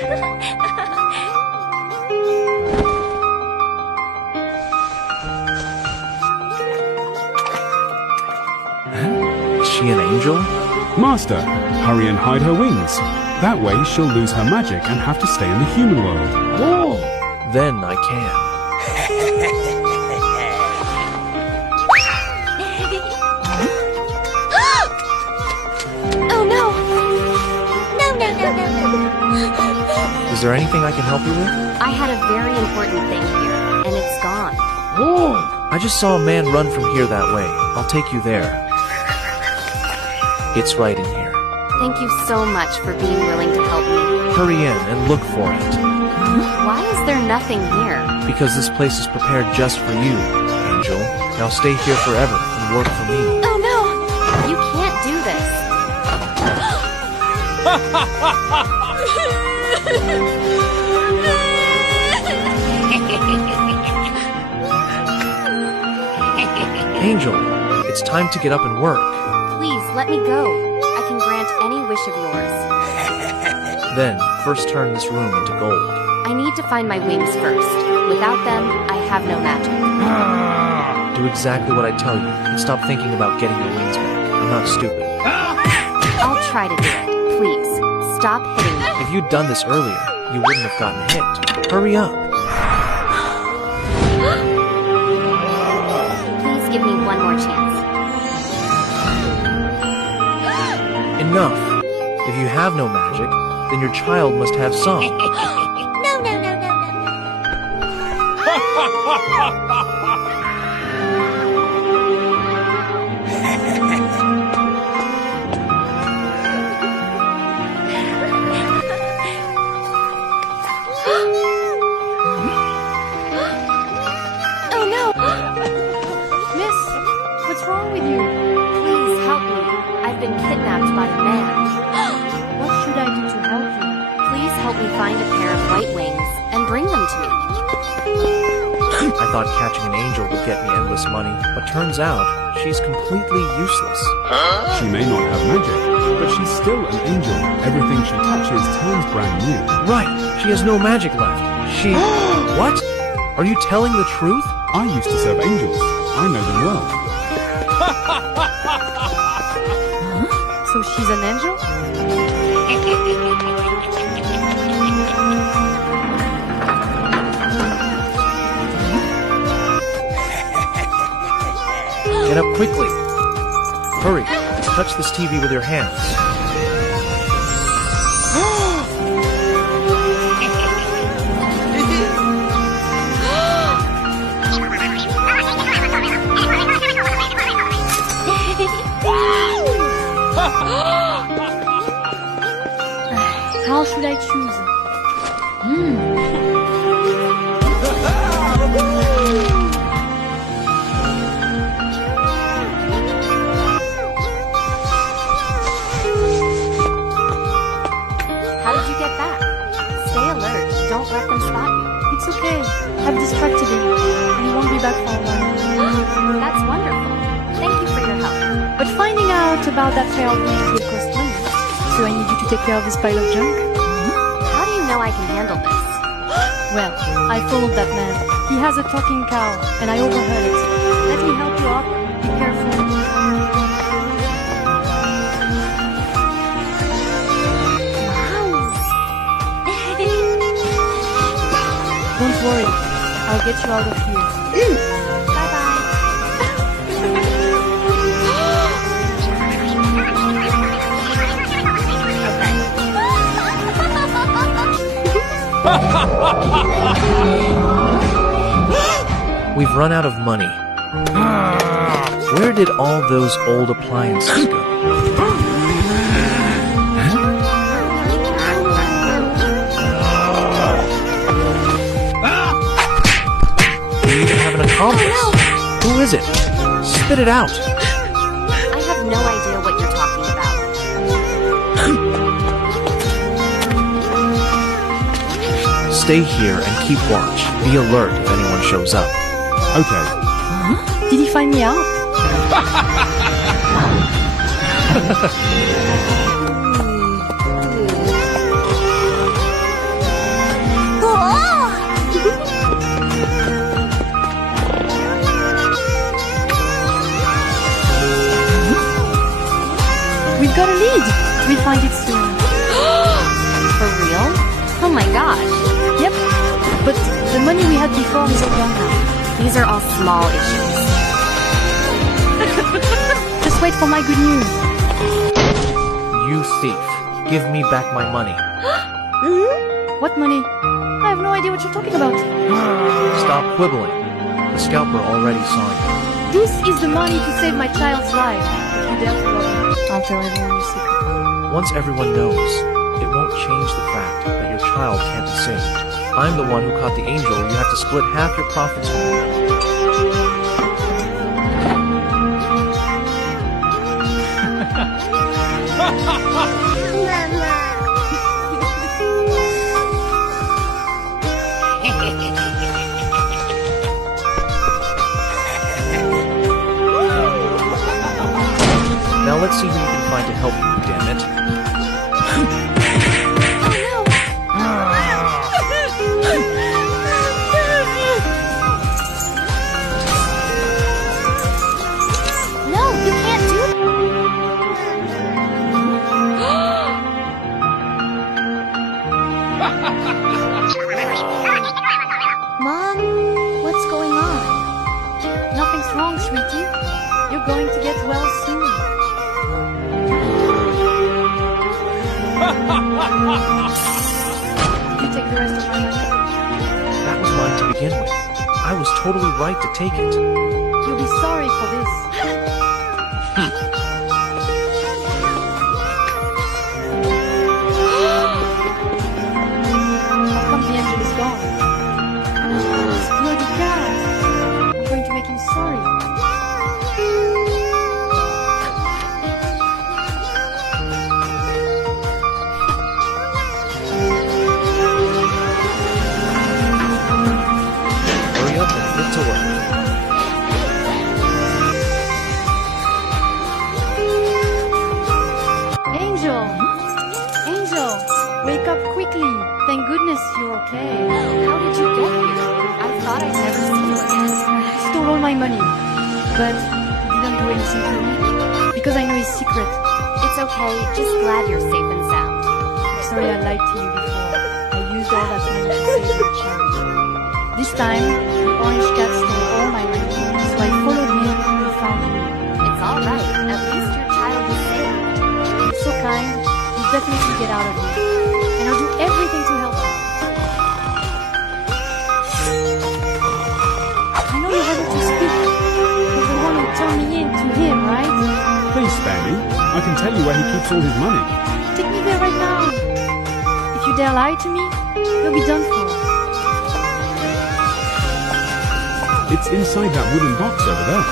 Is she an angel? Master, hurry and hide her wings. That way she'll lose her magic and have to stay in the human world. Then I can. Oh no! No, no, no, no, no. Is there anything I can help you with? I had a very important thing here, and it's gone. I just saw a man run from here that way. I'll take you there. It's right in here. Thank you so much for being willing to help me. Hurry in and look for it. Why is there nothing here? Because this place is prepared just for you, Angel. Now stay here forever and work for me. Oh no! You can't do this. Angel, it's time to get up and work. Please, let me go. I can grant any wish of yours. Then, first turn this room into gold. I need to find my wings first. Without them, I have no magic. Do exactly what I tell you, and stop thinking about getting your wings back. I'm not stupid. I'll try to do it. Please, stop hitting me. If you'd done this earlier, you wouldn't have gotten hit. Hurry up. Please give me one more chance. Enough. If you have no magic, then your child must have some. No, no, no, no, no. Oh no! Miss, what's wrong with you? Please help me. I've been kidnapped by a man. What should I do to help you? Please help me find a pair of white wings and bring them to me. I thought catching an angel would get me endless money, but turns out she's completely useless. She may not have magic, but she's still an angel. Everything she touches turns brand new. Right, she has no magic left. She... What? Are you telling the truth? I used to serve angels. I know them well. So she's an angel? Get up quickly. Hurry, touch this TV with your hands. How should I choose? How did you get back? Stay alert. Don't let them spot you. It's okay. I've distracted him. He won't be back for a while. That's wonderful. Thank you for your help. But finding out about that pair of wings will cost money. So I need you to take care of this pile of junk. How do you know I can handle this? Well, I followed that man. He has a talking cow, and I overheard it. Let me help you up. Be careful. Don't worry. I'll get you out of here. Bye-bye. We've run out of money. Where did all those old appliances go? We even have an accomplice. Who is it? Spit it out. I have no idea what you're talking about. Stay here and keep watch. Be alert if anyone shows up. Okay. Did he find me out? before is all gone now. These are all small issues. Just wait for my good news. You thief. Give me back my money. What money? I have no idea what you're talking about. Stop quibbling. The scalper already saw you. This is the money to save my child's life. If you dare to rob me, I'll tell everyone your secret. Once everyone knows, it won't change the fact that your child can't be saved. I'm the one who caught the angel. You have to split half your profits with me. Now let's see who you can find to help you, damn it. No, you can't do Mom, what's going on? Nothing's wrong, sweetie. You're going to get well soon. You take the rest of my money. That was mine to begin with. I was totally right to take it. You'll be sorry for this. How come the angel is gone? This bloody cat. I'm going to make him sorry. Hurry up and get to work. Angel! Angel! Wake up quickly. Thank goodness you're okay. How did you get here? I thought I'd never see you again. He stole all my money. But he didn't do anything to me. Because I know his secret. It's okay, just glad you're safe and sound. Sorry I lied to you before. I used all that money to save your child. This time, the orange cat stole all my money. So I followed him and found you. It's alright, at least your child is safe. You're so kind. You'll definitely get out of here. And I'll do everything to help you. I know you're able to speak. You're the one who turned me in to him, right? Please spare me. I can tell you where he keeps all his money. Take me there right now. If you dare lie to me, you'll be done for. It's inside that wooden box over there.